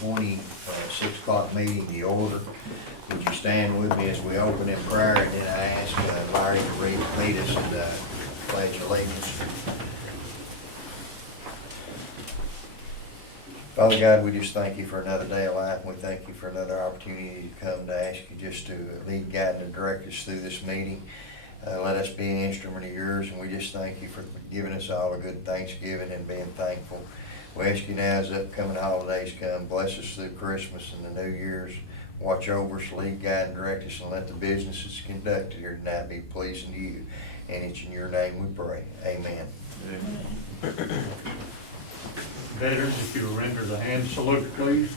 2020 6 o'clock meeting to order. Would you stand with me as we open in prayer, and then I ask Larry to lead us in the pledge of allegiance. Father God, we just thank you for another day of life, and we thank you for another opportunity to come to ask you just to lead, guide, and direct us through this meeting. Let us be an instrument of yours, and we just thank you for giving us all a good Thanksgiving and being thankful. We ask you now as the upcoming holidays come, bless us through Christmas and the New Year's. Watch over us, lead, guide, and direct us, and let the businesses conducted here tonight be pleasing to you. And it's in your name we pray. Amen. Amen. Veterans, if you will render the hand salute, please.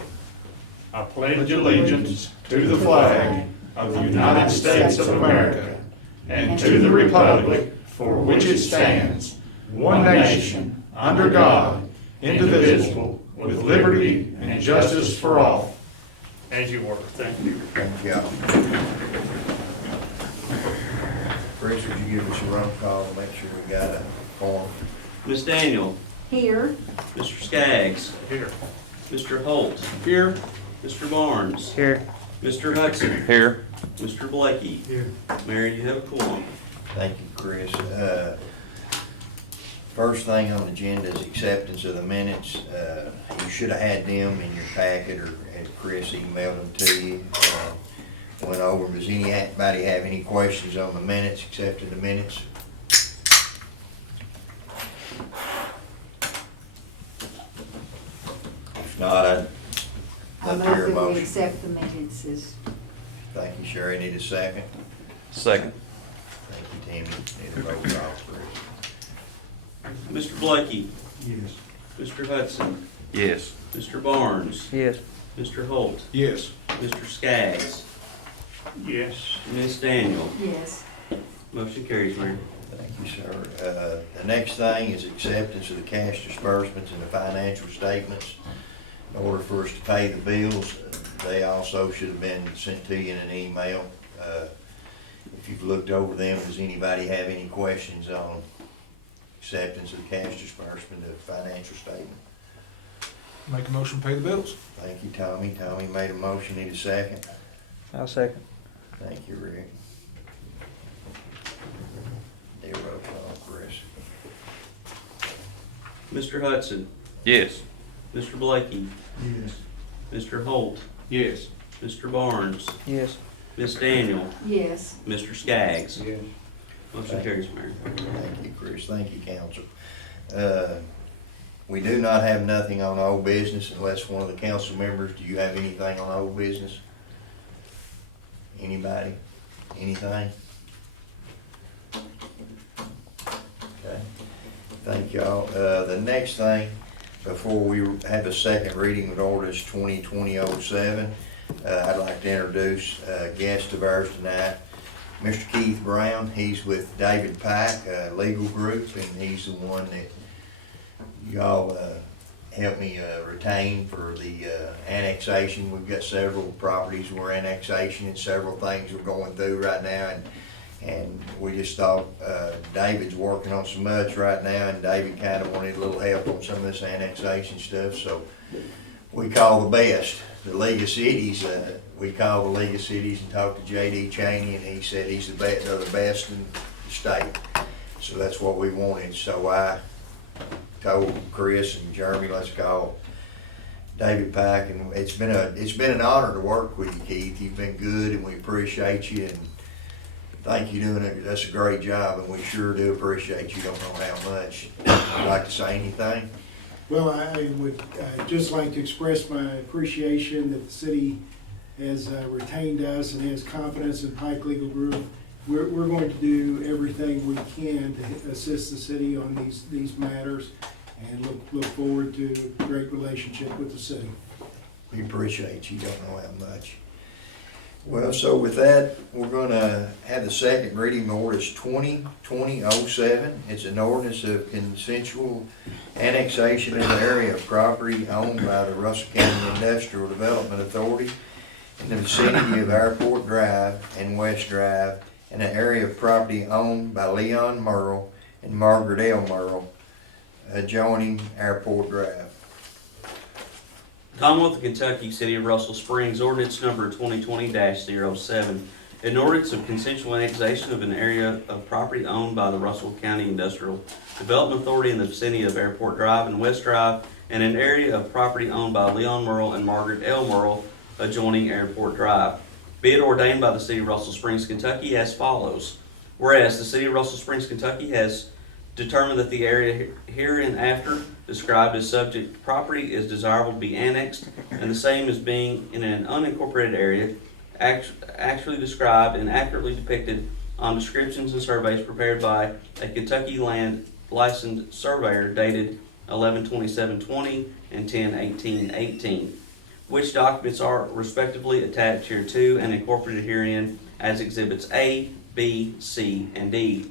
I pledge allegiance to the flag of the United States of America and to the republic for which it stands, one nation, under God, indivisible, with liberty and justice for all. As you were. Thank you. Thank you. Chris, would you give us a roll call to make sure we got a form? Ms. Daniel. Here. Mr. Skaggs. Here. Mr. Holt. Here. Mr. Barnes. Here. Mr. Hudson. Here. Mr. Blakey. Here. Mayor, you have a quorum. Thank you, Chris. First thing on the agenda is acceptance of the minutes. You should have had them in your packet, or had Chris emailed them to you. Went over. Does anybody have any questions on the minutes, accepting the minutes? If not, I'd I love to hear a move that we motion. accept the minutes as Thank you, Sherry. Need a second? Second. Thank you, Timmy. Need a roll call, Chris. Mr. Blakey. Yes. Mr. Hudson. Yes. Mr. Barnes. Yes. Mr. Holt. Yes. Mr. Skaggs. Yes. Ms. Daniel. yes. Motion carries, Mayor. Thank you, sir. The next thing is acceptance of the cash disbursements and the financial statements. In order for us to pay the bills, they also should have been sent to you in an email. If you've looked over them, does anybody have any questions on acceptance of the cash disbursement, the financial statement? Make a motion to pay the bills. Thank you, Tommy. Tommy made a motion. Need a second? I'll second. Thank you, Rick. Need a roll call, Chris. Mr. Hudson. Yes. Mr. Blakey. Yes. Mr. Holt. Yes. Mr. Barnes. Yes. Ms. Daniel. Yes. Mr. Skaggs. Yes. Motion carries, Mayor. Thank you, Chris. Thank you, council. We do not have nothing on old business unless one of the council members, do you have anything on old business? Anybody? Anything? Okay. Thank y'all. The next thing, before we have a second reading of ordinance 2020-07, I'd like to introduce a guest of ours tonight, Mr. Keith Brown. He's with David Pike Legal Group, and he's the one that y'all helped me retain for the annexation. We've got several properties we're annexation, and several things we're going through right now, and we just thought David's working on some much right now, and David kind of wanted a little help on some of this annexation stuff, so we call the best, the League of Cities. We called the League of Cities and talked to J.D. Cheney, and he said he's the best, they're the best in the state. So that's what we wanted. So I told Chris and Jeremy, let's call David Pike, and it's been an honor to work with you, Keith. You've been good, and we appreciate you, and thank you doing it. That's a great job, and we sure do appreciate you. Don't know how much. Would you like to say anything? Well, I would just like to express my appreciation that the city has retained us and has confidence in Pike Legal Group. We're going to do everything we can to assist the city on these matters, and look forward to a great relationship with the city. We appreciate you. Don't know how much. Well, so with that, we're gonna have the second reading of ordinance 2020-07. It's an ordinance of consensual annexation of the area of property owned by the Russell County Industrial Development Authority in the vicinity of Airport Drive and West Drive, and an area of property owned by Leon Merle and Margaret L. Merle adjoining Airport Drive. Commonwealth of Kentucky, City of Russell Springs, ordinance number 2020-07. An ordinance of consensual annexation of an area of property owned by the Russell County Industrial Development Authority in the vicinity of Airport Drive and West Drive, and an area of property owned by Leon Merle and Margaret L. Merle adjoining Airport Drive. Be it ordained by the City of Russell Springs, Kentucky as follows. Whereas the City of Russell Springs, Kentucky has determined that the area hereinafter described as subject property is desirable to be annexed, and the same as being in an unincorporated area, actually described and accurately depicted on descriptions and surveys prepared by a Kentucky land licensed surveyor dated 11/27/20 and 10/18/18, which documents are respectively attached hereto and incorporated herein as Exhibits A, B, C, and D.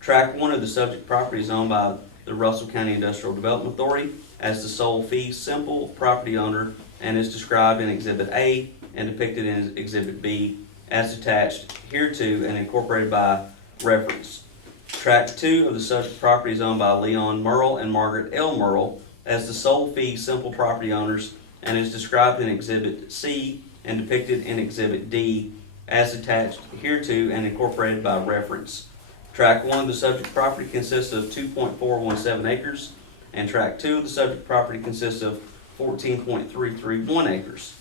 Tract 1 of the subject property is owned by the Russell County Industrial Development Authority as the sole fee simple property owner and is described in Exhibit A and depicted in Exhibit B as attached hereto and incorporated by reference. Tract 2 of the subject property is owned by Leon Merle and Margaret L. Merle as the sole fee simple property owners and is described in Exhibit C and depicted in Exhibit D as attached hereto and incorporated by reference. Tract 1 of the subject property consists of 2.417 acres, and Tract 2 of the subject property consists of 14.331 acres.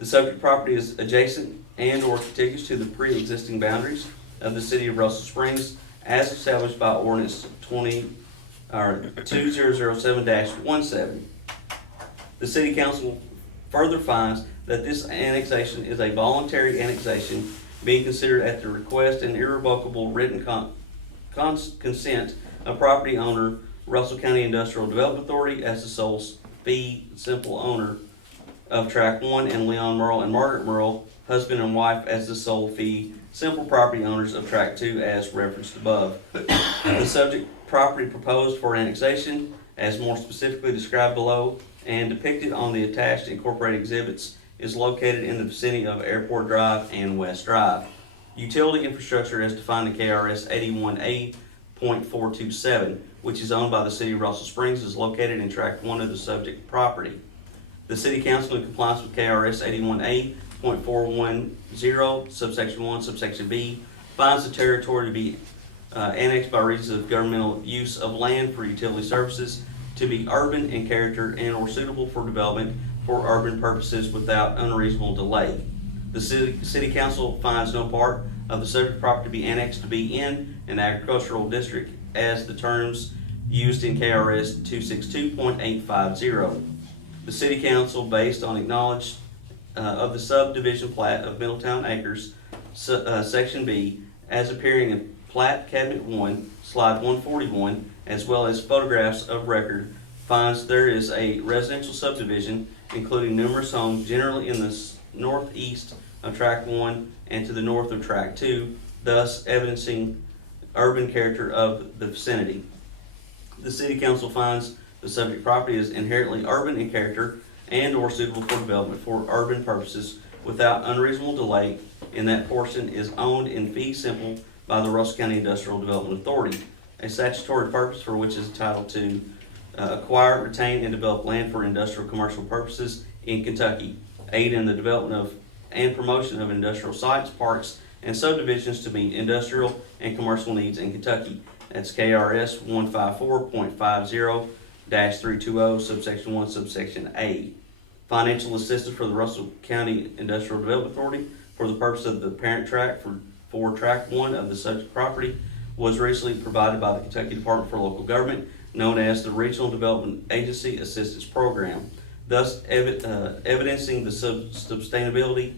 The subject property is adjacent and or contiguous to the pre-existing boundaries of the City of Russell Springs as established by Ordinance 2007-17. The City Council further finds that this annexation is a voluntary annexation being considered at the request and irrevocable written consent of property owner Russell County Industrial Development Authority as the sole fee simple owner of Tract 1 and Leon Merle and Margaret Merle, husband and wife, as the sole fee simple property owners of Tract 2 as referenced above. The subject property proposed for annexation, as more specifically described below and depicted on the attached incorporated exhibits, is located in the vicinity of Airport Drive and West Drive. Utility infrastructure as defined in KRS 81A.427, which is owned by the City of Russell Springs, is located in Tract 1 of the subject property. The City Council, in compliance with KRS 81A.410, subsection 1, subsection B, finds the territory to be annexed by reason of governmental use of land for utility services to be urban in character and or suitable for development for urban purposes without unreasonable delay. The City Council finds no part of the subject property to be annexed to be in an agricultural district as the terms used in KRS 262.850. The City Council, based on acknowledged of the subdivision plat of Middletown Acres, Section B, as appearing in Plat Cabinet 1, Slide 141, as well as photographs of record, finds there is a residential subdivision including numerous homes generally in the northeast of Tract 1 and to the north of Tract 2, thus evidencing urban character of the vicinity. The City Council finds the subject property is inherently urban in character and or suitable for development for urban purposes without unreasonable delay, and that portion is owned in fee simple by the Russell County Industrial Development Authority, a statutory purpose for which is entitled to acquire, retain, and develop land for industrial commercial purposes in Kentucky, aid in the development of and promotion of industrial sites, parks, and subdivisions to meet industrial and commercial needs in Kentucky. That's KRS 154.50-320, subsection 1, subsection A. Financial assistance for the Russell County Industrial Development Authority for the purpose of the parent tract for Tract 1 of the subject property was recently provided by the Kentucky Department for Local Government, known as the Regional Development Agency Assistance Program, thus evidencing the suitability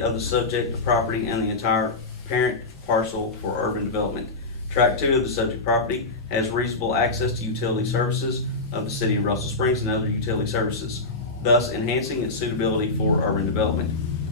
of the subject property and the entire parent parcel for urban development. Tract 2 of the subject property has reasonable access to utility services of the City of Russell Springs and other utility services, thus enhancing its suitability for urban development.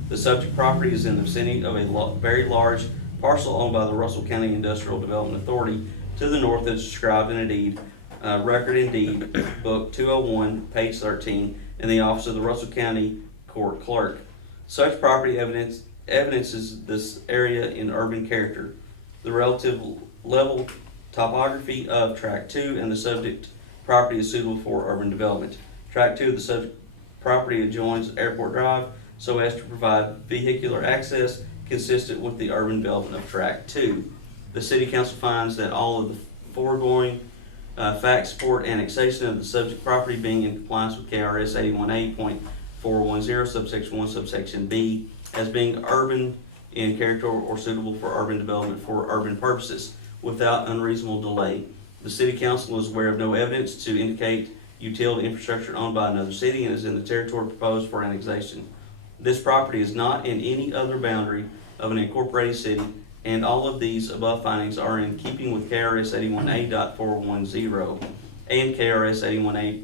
The subject property is in the vicinity of a very large parcel owned by the Russell County Industrial Development Authority to the north as described in a deed, record in deed, book 201, page 13, in the office of the Russell County Court Clerk. Such property evidences this area in urban character. The relative level topography of Tract 2 and the subject property is suitable for urban development. Tract 2 of the subject property adjoins Airport Drive so as to provide vehicular access consistent with the urban development of Tract 2. The City Council finds that all of the foregoing facts support annexation of the subject property being in compliance with KRS 81A.410, subsection 1, subsection B, as being urban in character or suitable for urban development for urban purposes, without unreasonable delay. The City Council is aware of no evidence to indicate utility infrastructure owned by another city and is in the territory proposed for annexation. This property is not in any other boundary of an incorporated city, and all of these above findings are in keeping with KRS 81A.410 and KRS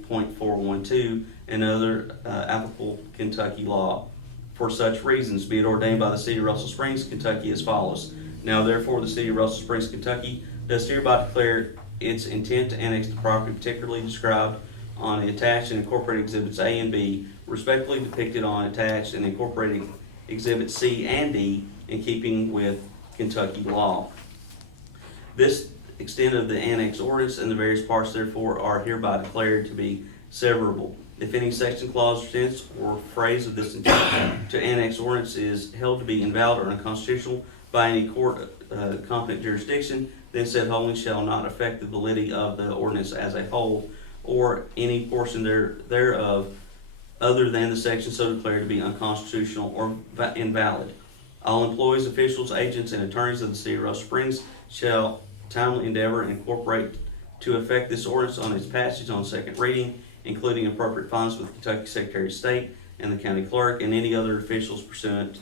81A.412 and other applicable Kentucky law. For such reasons, be it ordained by the City of Russell Springs, Kentucky as follows. Now therefore, the City of Russell Springs, Kentucky does hereby declare its intent to annex the property particularly described on the attached and incorporated exhibits A and B, respectively depicted on attached and incorporated exhibits C and D, in keeping with Kentucky law. This extent of the annex ordinance and the various parts therefore are hereby declared to be severable. If any section, clause, sentence, or phrase of this intent to annex ordinance is held to be invalid or unconstitutional by any court competent jurisdiction, then said holding shall not affect the validity of the ordinance as a whole, or any portion thereof other than the section so declared to be unconstitutional or invalid. All employees, officials, agents, and attorneys of the City of Russell Springs shall timely endeavor and incorporate to effect this ordinance on its passage on second reading, including appropriate funds with Kentucky Secretary of State and the County Clerk and any other officials pursuant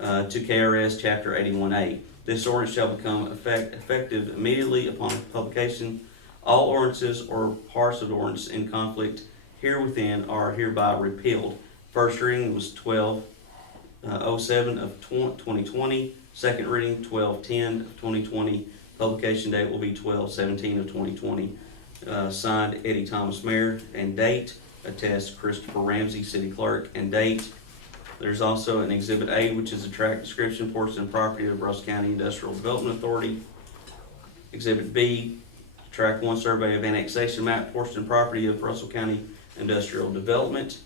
to KRS Chapter 81A. This ordinance shall become effective immediately upon publication. All ordinances or parts of the ordinance in conflict herewithin are hereby repealed. First reading was 12/07 of 2020. Second reading 12/10 of 2020. Publication date will be 12/17 of 2020. Signed Eddie Thomas, Mayor, and date. Attest Christopher Ramsey, City Clerk, and date. There's also an Exhibit A, which is a tract description, portion of property of Russell County Industrial Development Authority. Exhibit B, Tract 1 survey of annexation map, portion of property of Russell County Industrial Development.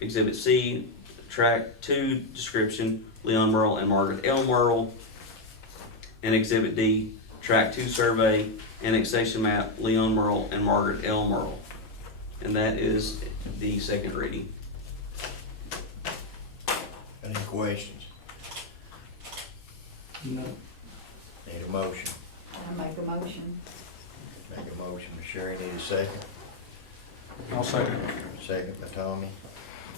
Exhibit C, Tract 2 description, Leon Merle and Margaret L. Merle. And Exhibit D, Tract 2 survey, annexation map, Leon Merle and Margaret L. Merle. And that is the second reading. Any questions? No. Need a motion? I make a motion. Make a motion, Ms. Sherry, need a second? I'll second. Second by Tommy.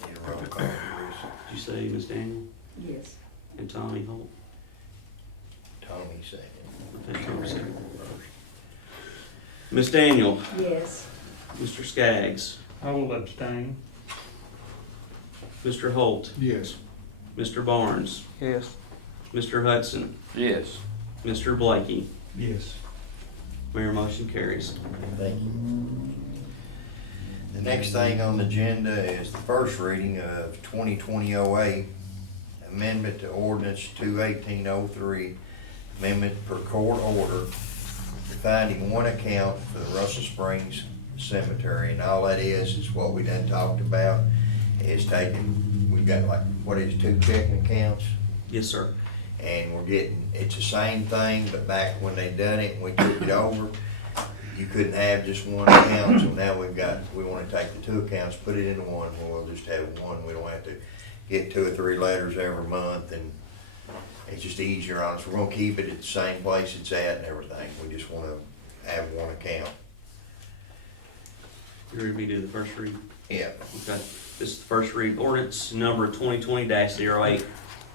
Need a roll call, please. Did you say Ms. Daniel Yes. and Tommy Holt? Tommy second. Okay, Tommy second. Ms. Daniel, Yes. Mr. Skaggs, I will abstain. Mr. Holt, Yes. Mr. Barnes, Yes. Mr. Hudson, Yes. Mr. Blakey. Yes. Mayor, motion carries. Thank you. The next thing on the agenda is the first reading of 2020-08, amendment to ordinance 21803, amendment per court order, finding one account for the Russell Springs Cemetery. And all that is what we done talked about, is taking, we've got like, what is it, 2 checking accounts? Yes, sir. And we're getting, it's the same thing, but back when they done it, and we took it over, you couldn't have just one account, so now we wanna take the 2 accounts, put it into one, where we'll just have one, we don't have to get 2 or 3 letters every month, and it's just easier on us. We're gonna keep it at the same place it's at and everything, we just wanna have one account. You ready to do the first read? Yeah. Okay, this is the first read, ordinance number 2020-08,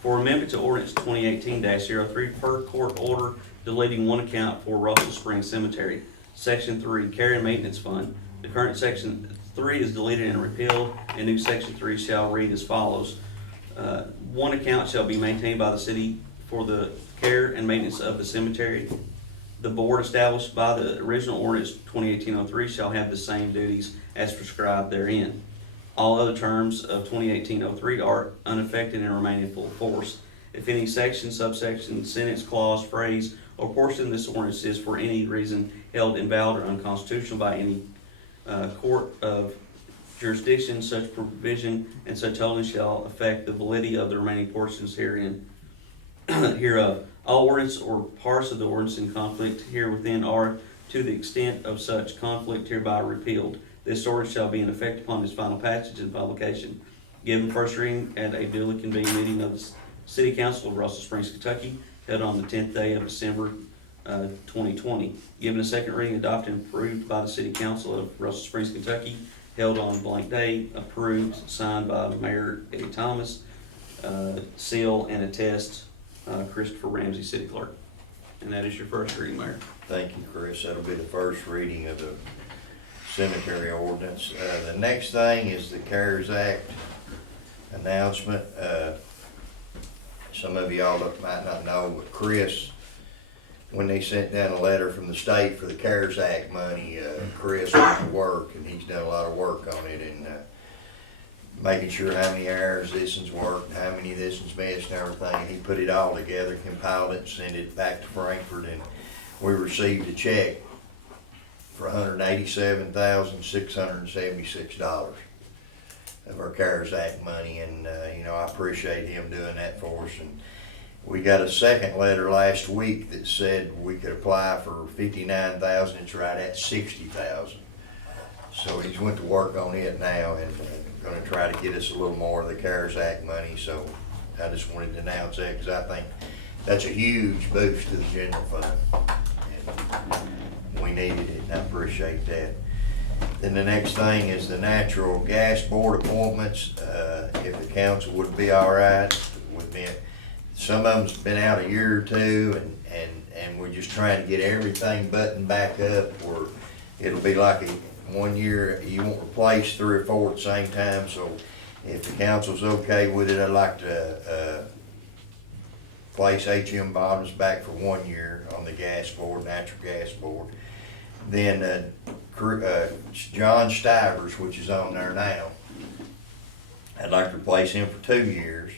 for amendment to ordinance 2018-03 per court order deleting one account for Russell Springs Cemetery. Section 3, care and maintenance fund. The current section 3 is deleted and repealed, and new section 3 shall read as follows. One account shall be maintained by the city for the care and maintenance of the cemetery. The board established by the original ordinance 2018-03 shall have the same duties as prescribed therein. All other terms of 2018-03 are unaffected and remain in full force. If any section, subsection, sentence, clause, phrase, or portion of this ordinance is for any reason held invalid or unconstitutional by any court of jurisdiction, such provision and such holding shall affect the validity of the remaining portions herein. Hereof, all ordinance or parts of the ordinance in conflict herewithin are, to the extent of such conflict, hereby repealed. This ordinance shall be in effect upon its final passage and publication, given first reading at a duly convened meeting of the City Council of Russell Springs, Kentucky, held on the 10th day of December 2020. Given a second reading, adopted and approved by the City Council of Russell Springs, Kentucky, held on blank date, approved, signed by Mayor Eddie Thomas, seal and attest Christopher Ramsey, City Clerk. And that is your first reading, Mayor. Thank you, Chris. That'll be the first reading of the cemetery ordinance. The next thing is the CARES Act announcement. Some of y'all that might not know, but Chris, when they sent down a letter from the state for the CARES Act money, Chris went to work, and he's done a lot of work on it, and making sure how many hours this one's worked, how many this one's missed and everything. And he put it all together, compiled it, sent it back to Frankfurt, and we received a check for $187,676 of our CARES Act money, and I appreciate him doing that for us. And we got a second letter last week that said we could apply for $59,000. It's right at $60,000. So he's went to work on it now, and going to try to get us a little more of the CARES Act money. So I just wanted to announce that, because I think that's a huge boost to the general fund, and we needed it, and I appreciate that. Then the next thing is the natural gas board appointments. If the council would be all right with me, some of them's been out a year or two, and we're just trying to get everything buttoned back up, or it'll be like a 1 year, you won't replace 3 or 4 at the same time. So if the council's okay with it, I'd like to place H.M. Bottoms back for 1 year on the gas board, natural gas board. Then John Stivers, which is on there now, I'd like to replace him for 2 years.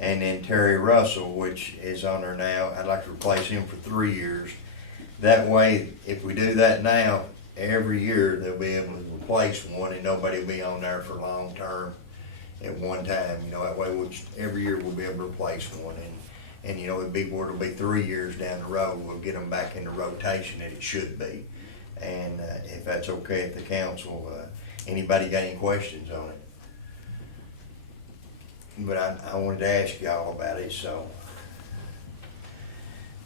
And then Terry Russell, which is on there now, I'd like to replace him for 3 years. That way, if we do that now, every year they'll be able to replace one, and nobody will be on there for long term at one time. That way every year we'll be able to replace one, and it'll be where it'll be 3 years down the road, we'll get them back into rotation that it should be. And if that's okay at the council, anybody got any questions on it? But I wanted to ask y'all about it, so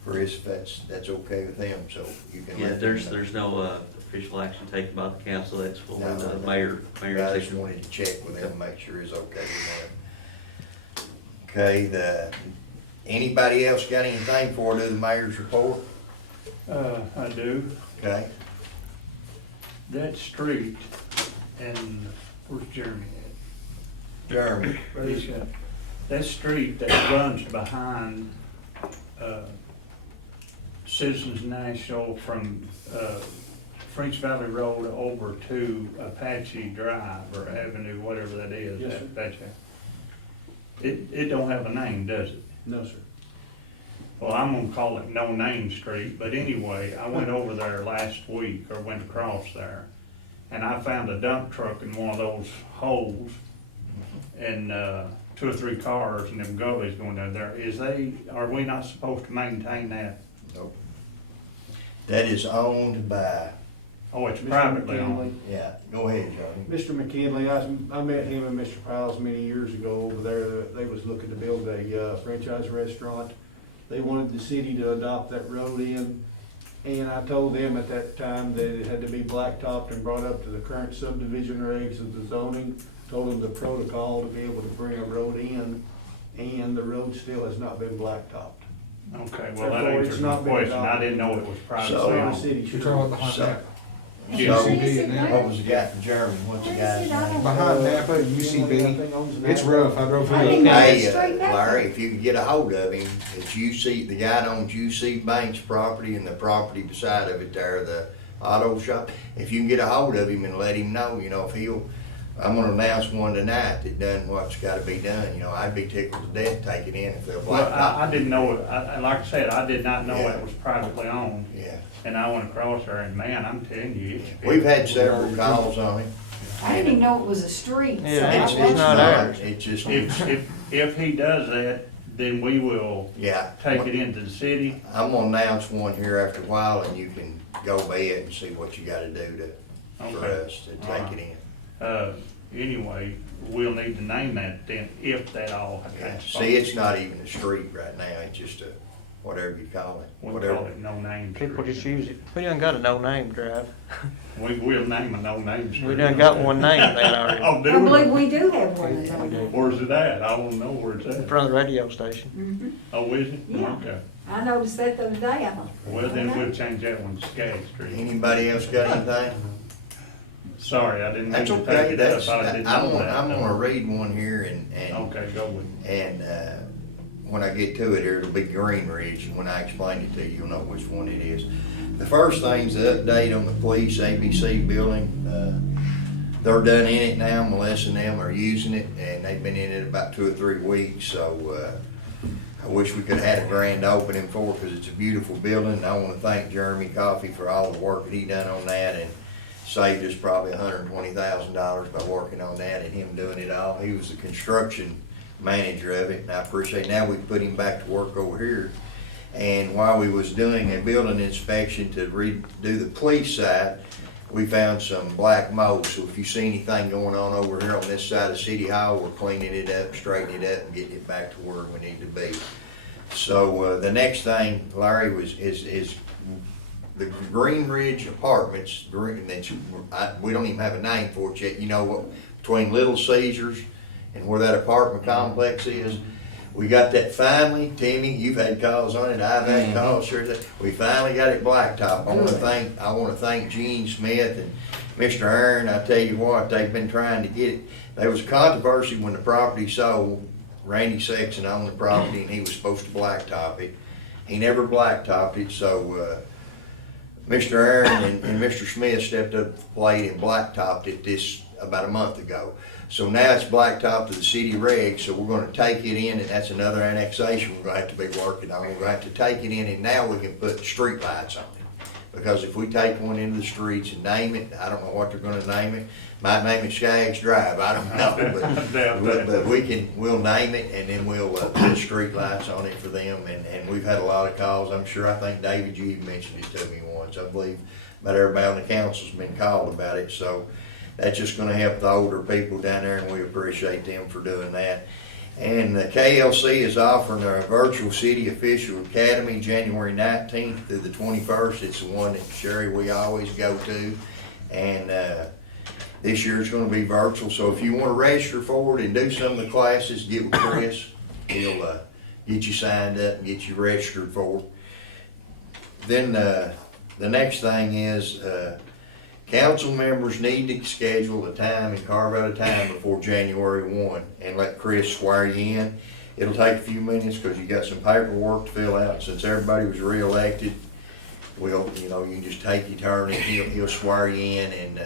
Chris, if that's okay with them, so you can. Yeah, let them know. there's no official action taken by the council. That's for No, the no. mayor. I just wanted to check with them, make sure it's okay with them. Okay, anybody else got anything for do the mayor's report? I do. Okay, That street, and where's Jeremy Jeremy. at? He's got, that street that runs behind, Citizens National from, French Valley Road over to Apache Drive or Avenue, whatever that is. Yes, sir. Apache. It don't have a name, does it? No, sir. Well, I'm gonna call it No Name Street, but anyway, I went over there last week, or went across there, and I found a dump truck in one of those holes, and 2 or 3 cars and them gullies going down there. Are we not supposed to maintain that? Nope. That is owned by, Oh, it's Mr. privately McKinley. owned. yeah, go ahead, Johnny. Mr. McKinley, I met him and Mr. Piles many years ago over there. They was looking to build a franchise restaurant. They wanted the city to adopt that road in, and I told them at that time that it had to be blacktopped and brought up to the current subdivision regs of the zoning. Told them the protocol to be able to bring a road in, and the road still has not been blacktopped. Okay, well, that Therefore, it's answers my not been question. I adopted. didn't know it was privately So, The owned. city You're should. talking about behind So- Napa. Yeah. What was the guy from Jeremy, what's the guy's name? Behind Napa, UCB. It's rough, I drove I through didn't it. know. Hey, Straight back. Larry, if you can get a hold of him, it's UC, the guy that owns UC Bank's property and the property beside of it there, the auto shop. If you can get a hold of him and let him know, if I'm gonna announce one tonight that done what's gotta be done, I'd be tickled to death to take it in if they'll Well, blacktop. I didn't know it. Like I said, I did not know Yeah. it was privately owned. Yeah, And I went across there, and man, I'm telling you, it's. we've had several calls on him. I didn't even know it was a street, so. Yeah, I It's it's not wasn't- ours. It's just, If he does that, then we will yeah. take it into the city. I'm gonna announce one here after a while, and you can go by it and see what you gotta do for Okay. us to take it in. Anyway, we'll need to name that then, if that all Yeah. has. See, it's not even a street right now, it's just a, whatever you call it, We'll call whatever. it no name. People street. just use it. We done got a no-name drive. We will name a no name street. We done got one named that already. Oh, do I believe we? we do have one of those. Where's it at? I wanna know where it's In at. front of the radio station. Mhm. Oh, is it? Yeah. Okay. I noticed that the other day, I thought. Well, then we'll change that one to Skaggs Street. Anybody else got anything? Sorry, I didn't mean That's to take okay, it up. that's, I I'm didn't know gonna, that. I'm gonna read one here and, Okay, go with it. and, when I get to it here, it'll be Green Ridge, and when I explain it to you, you'll know which one it is. The first thing's the update on the police ABC building. They're done in it now, Melissa and them are using it, and they've been in it about 2 or 3 weeks, so, I wish we could've had a grand opening for it, cause it's a beautiful building, and I wanna thank Jeremy Coffey for all the work that he done on that, and saved us probably $120,000 by working on that and him doing it all. He was the construction manager of it, and I appreciate, now we put him back to work over here. And while we was doing a building inspection to redo the police side, we found some black mold. So if you see anything going on over here on this side of City Hall, we're cleaning it up, straightening it up, and getting it back to where we need to be. So, the next thing, Larry, is the Green Ridge Apartments, we don't even have a name for it yet, you know what, between Little Caesars and where that apartment complex is, we got that finally, Timmy, you've had calls on it, I've had calls, sure, we finally got it blacktop. I wanna thank Gene Smith and Mr. Aaron, I tell you what, they've been trying to get it. There was a controversy when the property sold, Randy Sexton owned the property and he was supposed to blacktop it. He never blacktopped it, so, Mr. Aaron and Mr. Smith stepped up to the plate and blacktopped it about a month ago. So now it's blacktop to the city regs, so we're gonna take it in, and that's another annexation we're gonna have to be working on. We're gonna have to take it in, and now we can put street lights on it. Because if we take one into the streets and name it, I don't know what they're gonna name it, might name it Skaggs Drive, I don't know, but we'll name it, and then we'll put street lights on it for them, and we've had a lot of calls, I'm sure, I think David, you even mentioned it to me once, I believe, about everybody on the council's been called about it, so that's just gonna help the older people down there, and we appreciate them for doing that. And the KLC is offering a virtual city official academy, January 19th through the 21st. It's the one that, Sherry, we always go to. And this year it's gonna be virtual, so if you wanna register for it and do some of the classes, get with Chris. He'll get you signed up and get you registered for it. Then the next thing is, council members need to schedule a time and carve out a time before January 1 and let Chris swear you in. It'll take a few minutes because you got some paperwork to fill out. Since everybody was reelected, you can just take your turn and he'll swear you in, and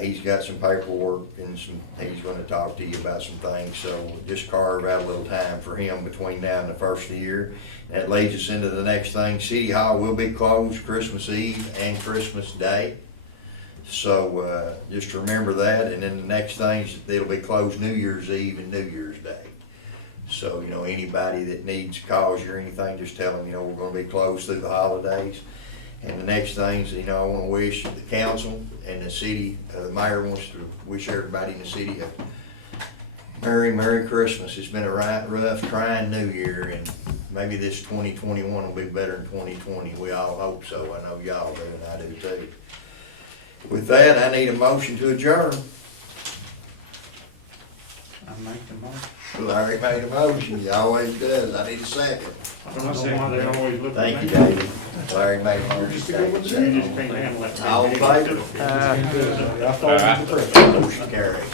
he's got some paperwork and he's gonna talk to you about some things. So just carve out a little time for him between now and the first of the year. That leads us into the next thing. City Hall will be closed Christmas Eve and Christmas Day. So just remember that. And then the next thing is it'll be closed New Year's Eve and New Year's Day. So, anybody that needs calls you or anything, just tell them, we're gonna be closed through the holidays. And the next things, I wanna wish the council and the city, the mayor wants to wish everybody in the city a Merry Christmas. It's been a rough, trying New Year, and maybe this 2021 will be better than 2020. We all hope so. I know y'all do, and I do too. With that, I need a motion to adjourn. I make the motion. Larry made a motion. He always does. I need a second. I don't know why they always look at me. Thank you, David. Larry made a motion. You just can't handle that. All in favor? I thought it was the president. Motion carries.